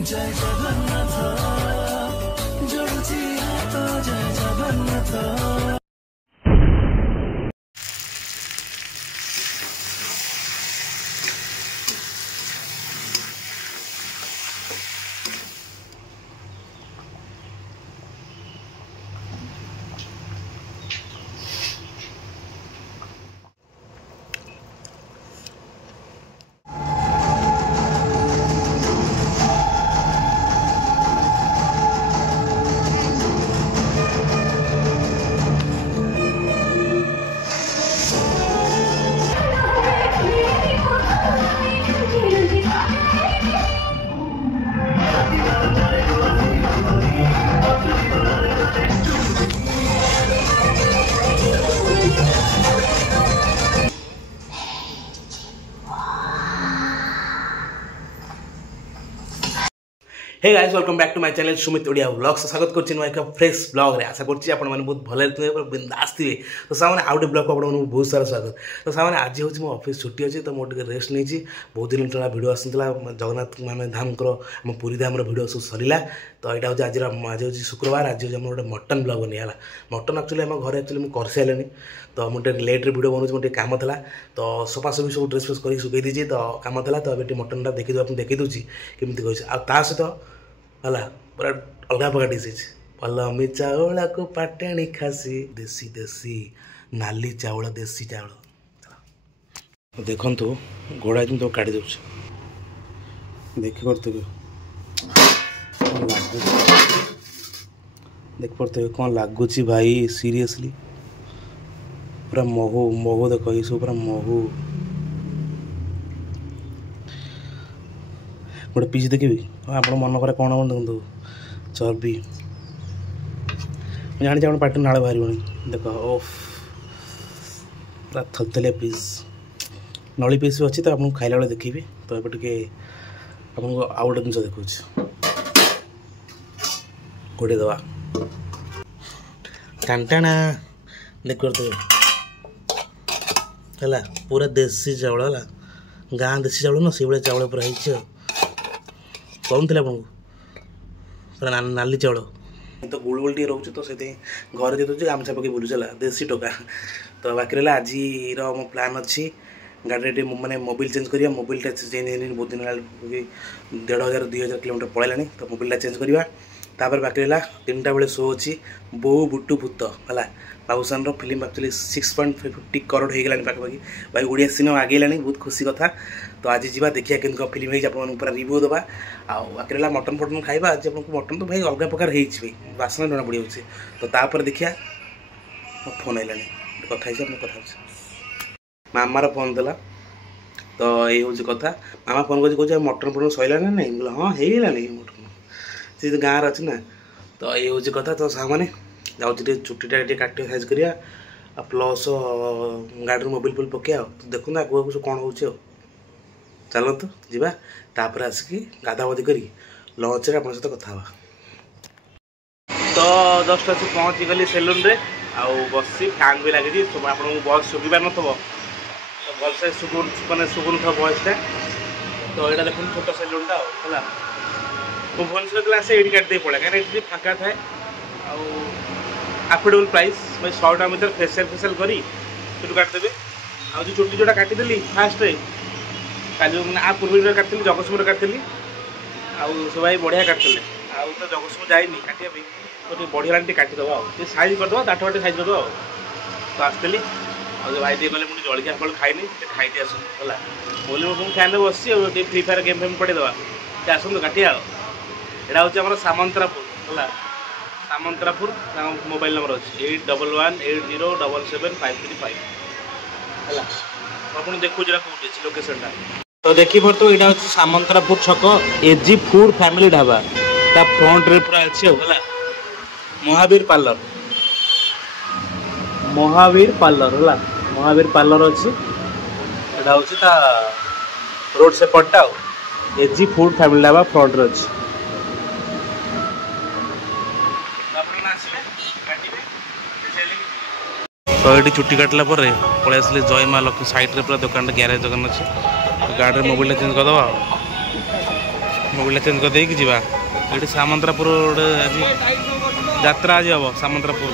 जय जगन्नाथ जोड़ुची हाथ जय Jagannath. Hey guys welcome back to my channel Sumit Odia vlogs स्वागत करछि एक फ्रेश ब्लॉग रे आशा करछि आपण माने बहुत भले थे बिंदास थे तो सामने आउट ब्लॉग को आपण बहुत सारा स्वागत तो सामने आज होछि मो ऑफिस छुट्टी अछि तो मो टिके रेस्ट नै छी बहुत दिन तला वीडियो आसितला जगन्नाथ माने धाम को हम पुरी धाम रो वीडियो सब सरीला तो एटा होछि आज होछि शुक्रवार आज होछि हमर मटन ब्लॉग बनी हला मटन एक्चुअली हम घर एक्चुअली मु कर साइलेनी तो मुझे लेट रे वीडियो बनौछि मोटे काम थला तो सफा सफी सब ड्रेस फ्रेस करी सुकै दीजी तो काम थला तो एटी मटन टा देखि दो आपण देखि दोछि केमिति कहै आ ता से तो हला पूरा अलग प्रकार डिश पलमी चाउला को पाटेणी खासी देसी देसी नाली चाउल देसी चाउल देखु गोड़ा तो काटी दे देख पारे देख पारे कौन लगुच भाई सीरियसली पूरा महू महू देख ये सब पूरा महू गोटे पीस देखी आप मन करे कौन हम देखो चर्बी जानी आप पार्टी नाड़ बाहर देख ओफ पूरा थलथलिया पीस नली पीस भी अच्छी तो आपको खाइला बेले देखी तो ये टे आपको आउ गोटे जिन देखा गोटे दवा टाणटाणा देख है पूरा देसी चाउल है गाँ देसी चाउल ना से भाई चाउल पूरा है कौन थे आपको पूरा नाली चाउल तो गुलगुल टे रोचे तो से घर दे गामछा पकई बुलूला देसी टोका तो बाकी रहा आज मो प्लान अच्छी गाड़ी मैंने मोबिल चेंज करिया मोबिलटा चेंज होनी बहुत दिन 1500-2000 किलोमीटर पड़ेगा तो मोबिलटा चेंज करवा तापर बाकी रहा 3टा बेले शो अच्छी बोऊ बुटू भूत है बाबूसान फिल्म एक्चुअली 6.50 करोड़ हो गलानी पाखापाखि भाई ओडिया सिनेमा आगे बहुत खुशी कथा तो आज जी देखिए कि फिल्म है पूरा रिव्यू देवा आखिर रहा मटन फटन खाଇବା आज आपको मटन तो भाई अलग प्रकार हो बासना जना पड़ी जाऊँगी तो तापर देखिया मो फोन आइलानी कथा कथा मामार फोन देला तो ये हूँ कथा मामा फोन कर मटन फटन सैला ना नहीं बोला हाँ होगलानी मटन सी गाँव अच्छी ना तो ये हूँ कथा तो सामने जाऊँगी चुटीटा काट साइज करिया प्लस गाड़ी मोबिल फुल पके तो देखो आगे आगे कौन हो चलतु जीवा तापर आसिकी गाधागाधि करी लंच रे आपन सहित कथा हुआ तो जस्ट अच्छी पहुँची गली सेलून रे आउ बसी फैन भी लगी सब आप बस शुभा न तो भलसे मैंने शुभुन था बसटा तो यहाँ देखो छोट सेलूनटा है मुझे भुवनेश्वर आसे ये काटदे पड़ा कहीं फाँका थाए आफोर्डेबल प्राइस मैं 100 टका भर फेसियल करी चुटी काटिदेवे आ चुटी जोटा काटिदेली फास्ट मैंने आ पूर्व काटी जगतसिंहपुर काटी सब भाई बढ़िया काटते तो जगतसिंहपुर जाइनी काटिया तो बढ़िया काटिदेव साइज करदे दाट बाटे साइज करदे तो आसती भाई टे कहले मुझे जलिया फल खाइनी खाई आस बोली मुझे फैन में बस फ्री फायर गेम फेम पड़ेदेवा आसतु काटिया यहाँ हूँ आम सामंतरापुर है सामंतरापुर मोबाइल नंबर अच्छे 8118077535 है आपको देखो जरा कौन लोकेशन तो देखी पार तो यहाँ हूँ सामंतरापुर छक एजी फूड फैमिली ढाबा ता फ्रंट रे पूरा अच्छे है महावीर पार्लर है महावीर पार्लर अच्छी यहाँ हूँ रोड से पट्टा एजी फूड फैमिली ढाबा फ्रंट रे अच्छी तो ये चुटी काटला पलि आसले जय माँ लक्ष्मी सैड्रे पूरा दुकान गैरेज दुकान अच्छे तो गाड़ी मोबाइल चेंज करदे मोबाइल चेंज कर देकी जीवा ये सामंतरापुर गोटे आज यात्रा आज हम सामंतरापुर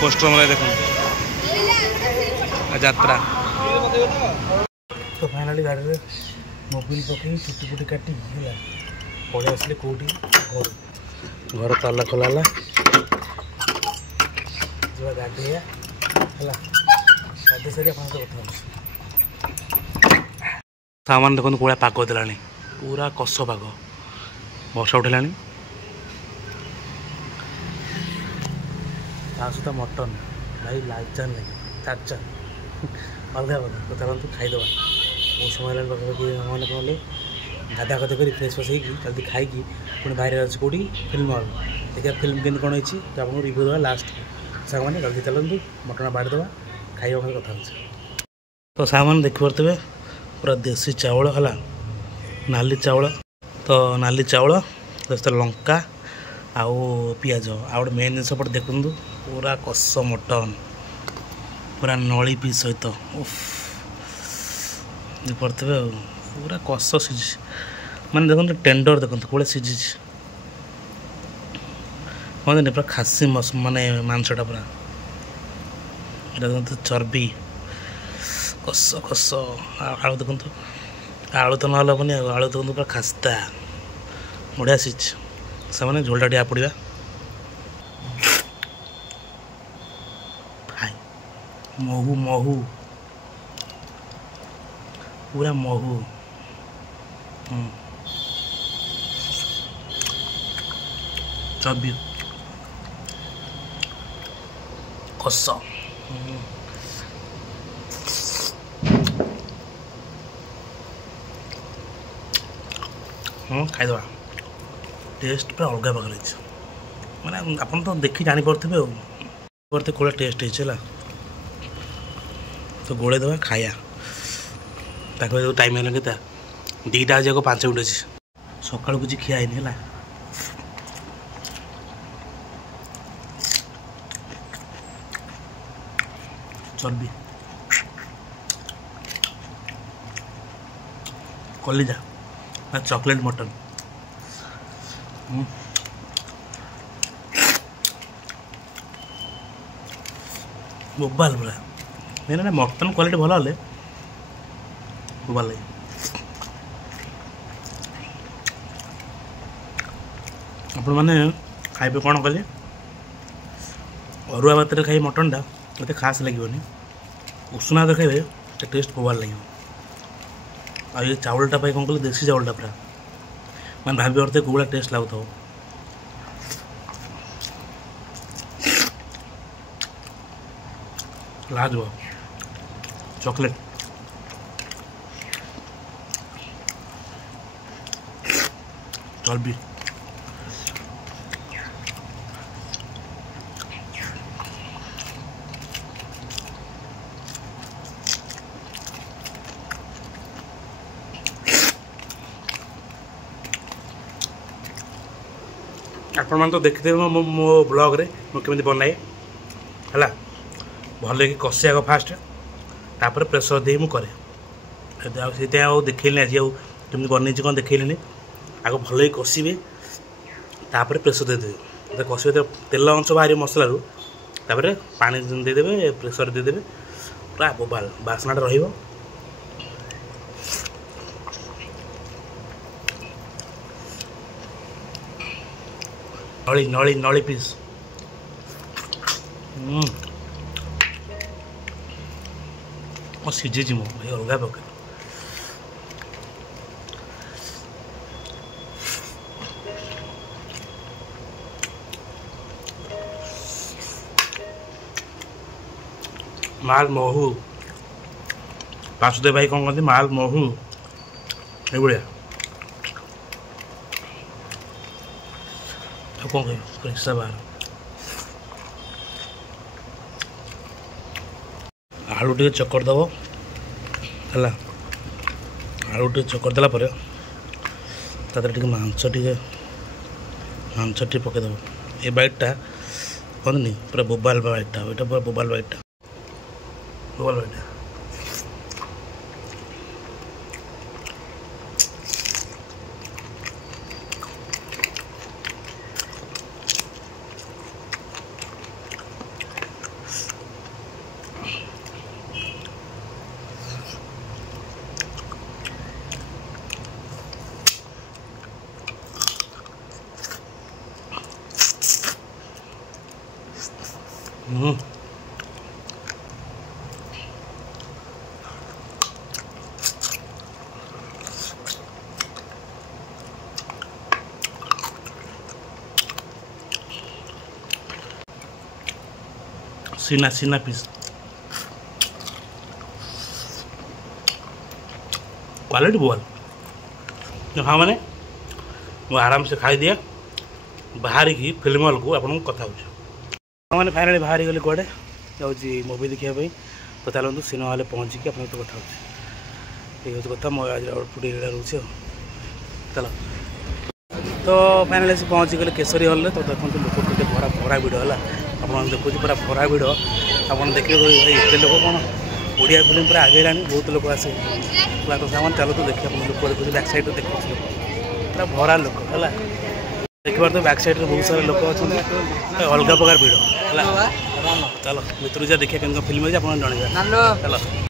पोस्टर में देख यात्रा तो फाइनाली गाड़ी में मोबिल पकई चुटी फुटी काटी पड़े आसले कौटी घर घर ताला खोला गाधे है गाधे सारी आप कथा सामान देखो कौन पाग देला पूरा कष पाग वर्षा उठेला सहित मटन भाई लालचान लगे चाचा अलग कथा तो चलते खाईदे बहुत समय पाखापाखि मैंने कौन गाधा गाधा कर फ्रेश फ्रेश होगी जल्दी खाई पुणी बाहर अच्छे कौटी फिल्म हल देखिए फिल्म केमती कौन होती तो आपको रिव्यू देवा लास्ट साग मैंने जल्दी चलतु मटन बाढ़ीदे खाइबा खाली कथा तो सामान देखिपे पूरा देसी चावल है नाली चावल तो नाली चावल जैसे लंका आउ पिज आ गए मेन जिन पटे देखु पूरा कष मटन पूरा नली पीस सहित पड़ते पूरा कष सीझी मैंने देखते टेंडर देखते कौन सीझी कहते पूरा खासी माने मांसटा पूरा देखते चर्बी कष कष आलू देखु आलू तो ना हेनी आलू देखते पूरा खास्ता बढ़िया सीझी से झोलटा टिया पड़ा महू महू पूरा महू चर्बी कष खाईदे टेस्ट पूरा अलग प्रकार मैंने आप तो देखी जापे पड़ते कौन टेस्ट है तो गोड़े दबा खाया ताको टाइम है के 2टा आज 5 मिनट अच्छी सकाल कुछ खिया है चर्बी कलिजा चॉकलेट मटन बोबाल पूरा मेरा मटन क्वालिटी भल हेल्ले बोबाल लगे आपण मैंने खाइबे कौन कले अरुआ भात खाई मटनटा मत खास लगे उषुना भात खाइबे टेस्ट बोबाल लगे आ ये चावलटा कौन कले देसी चावलटा पूरा मैंने भाभी पड़ते कौड़ा टेस्ट लगता लाजवाब चॉकलेट चर्बी आपण मैंने तो देखते मो ब्लॉग रे मुझे बनाए है भल कि कषे आग फास्ट तापर प्रेसर दे मुझे से देखनी आज आमती बन कौन देखनी आग भल कि कषे तापर प्रेसर देदेवे कषे तेल अंश बाहर मसलू तापर पानी देदेवे प्रेसर देदेवे पूरा बोबाल बास्नाटा रही नली नली नली पीस सीझी मो भाई अलग प्रकार माल महू वासुदेव भाई कौन कहते माल महू ये कौन कह हिसाब आलू टे चकर दब है आलू टे चकर देला मांस टे पकईदेव ये बाइटा कहते पूरा बोबाल बाइटा ये पूरा बोबाल बाइटा सीना सीना पीस क्वालिटी बोल हाँ मैंने मुझे आराम से खाई दिए बाहर की फिल्म हॉल को आपको कथा हो मैंने फाइनाली बाहर गले कड़े जाऊँगी मुवी देखापी तो चलते सिनेमा हॉल पहुँचिकी आप तो कथा हो कथा मो आज आउटपुट ये रोचे चलो तो फाइनाली आसी पहुँची गले केसरी हॉल तो देखो लोक के भरा भरा भिड़ है आप देखो पूरा भरा भिड़ आप देखिए एत लोक कौन ओडिया फिल्म पूरा आगे बहुत लोग आसे तो सामान चलो तो देखिए लोक देखो बैक साइड देखो पूरा भरा लोक है देखिए तो बैक साइड बहुत सारा लोक अच्छा अलग प्रकार भिड़ है चलो भर जा देखिए कौन फिल्म है आप जनइबा चलो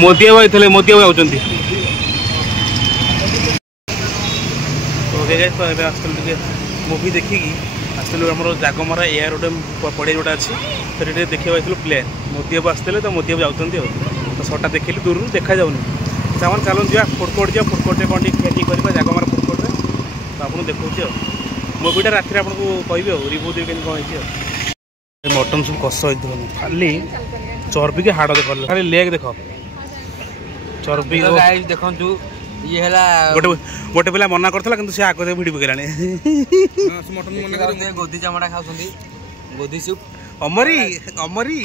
मोतिया भाई थे मोतिया भाई आउट तो मुवी देखिकी आसलू आम जागमारा एयर गोटे पड़े जोटा अच्छी तो ये देखा आई प्लेन मोतिया आसते तो मोतिया जाऊँगी तो सटा देखिली दूर देखा जाऊनी सामान चलो जा फुडकोर्ट जा फुडकोर्ट कौन टी करवा जागमारा फुडकोर्ट तो आपको देखा मुवीटा राति आपको कहि रिव्यू देवी कौन है मटन सब कष हो खाली चर्बी के हाड़ देख खाली लेग देख चर्बी देखु ये है गोटे पिला मना करता कि से आगे भिड़ पकड़ानी गोदी चमड़ा खाऊ गोदी सूप अमरी अमरी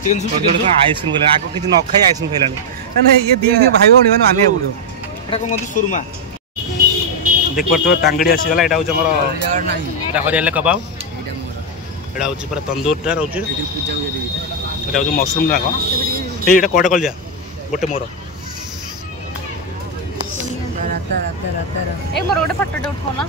आइसक्रीम खाई आगे किसी न खाई आइसक्रीम खाइलानी ना ये दी भाई भौणी मैंने मानिया पड़ो कौन कहते सुरमा देख पारे तांगड़ी आसीगला यहाँ हूँ आमर हरियाली कबाब यहाँ हूँ पूरा तंदूरटा रोचे यहाँ हूँ मशरूम ना कौन ये कड़े कल जा गोटे मोर मोर गोटे फटोटे उठाओ ना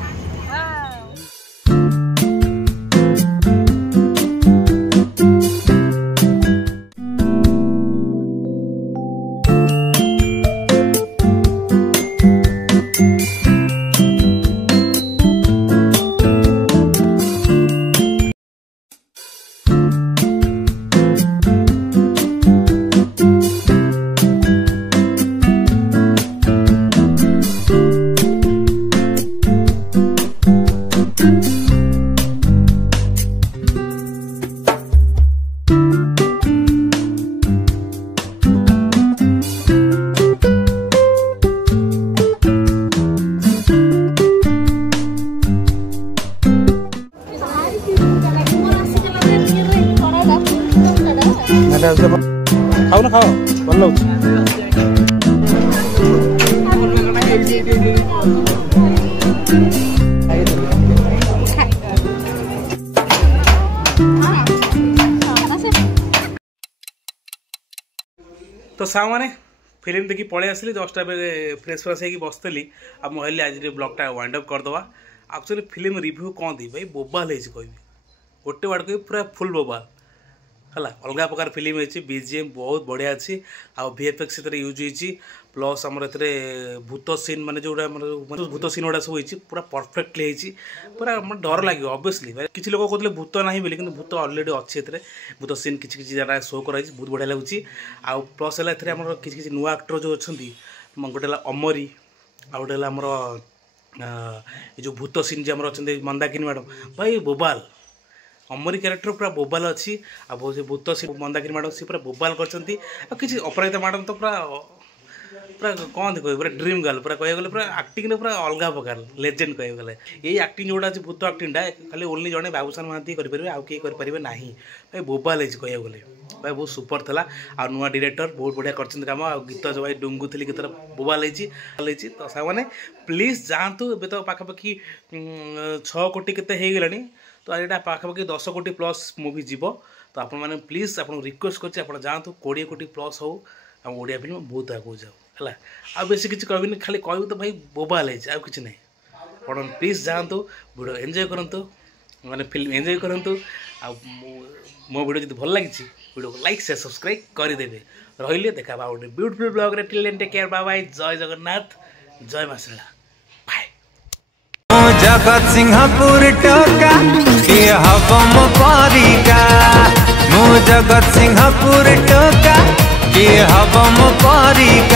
खाओ ना खाओ भल तो साव मैंने फिल्म देखी पलि आसली जस्ट फ्रेश फ्रेश होगी बसती अब मुझे आज ब्लॉगटा वाइंड अप करदे एक्चुअली फिल्म रिव्यू कौन दी भाई बोबाल है कह गोटे वार्ड कह पूरा फुल बोबाल है अलग प्रकार फिल्म है बीजीएम बहुत बढ़िया अच्छी आ वीएफएक्स यूज होती प्लस आमर भूत सीन माने जो भूत सीन गुड़ा सब होती पूरा परफेक्टली होती पूरा डर लगे ऑब्वियसली किसी लोग कहते भूत ना बोली कि भूत अलरेडी अच्छी भूत सीन किसी जगह शो कराई बहुत बढ़िया लगुच आ प्लस है आम किसी नुआ एक्टर जो अच्छा गोटे अमरी आ गोटे आमर जो भूत सीन जो अच्छा मंदाकिनी मैडम भाई बोबाल अमरी क्यारेक्टर पूरा बोबाल अच्छी आ भूत सी मंदाकिनी मैडम सी पूरा बोबाल कर अपराजिता मैडम तो पूरा पूरा कौन कह पूरा ड्रीम गर्ल पूरा कह गले पूरा आक्टिंग पूरा अलग प्रकार लेजेंड कह गले ये आक्टिंग जोड़ा अच्छे भूत आक्टिंगटा खाली ओनली जड़े बाबूसान महांती करेंगे आउ किए करेंगे ना भाई बोबाल कह गले भाई बहुत सुपर था आ नुआ डायरेक्टर बहुत बढ़िया कर काम आ गीत जो भाई डुंगुली गीत बोबाल तो साने प्लीज जातु ए तो पाखापाखि 6 कोटी के तो यहाँ पाखापाखि 10 कोटी प्लस मुवी जीव तो आप प्लीज आप रिक्वेस्ट कर जातु 20 कोटी प्लस हो आम ओडिया फिल्म बहुत आगे जाओ है आ बेस किसी कहबी खाली कहूँ तो भाई बोबाल है किसी ना आप प्लीज जातु वीडियो एंजॉय करूँ मैंने फिल्म एंजॉय करूँ आ मो वीडियो जो भल लगी वीडियो को लाइक शेयर सब्सक्राइब करदे रही देखा गोटे ब्यूटीफुल ब्लॉग रे till take care bye bye जय जगन्नाथ जय मां शारदा बाय जगत सिंहपुर टोका ये हबम परिका मु जगत सिंहपुर टोका ये हबम परिका।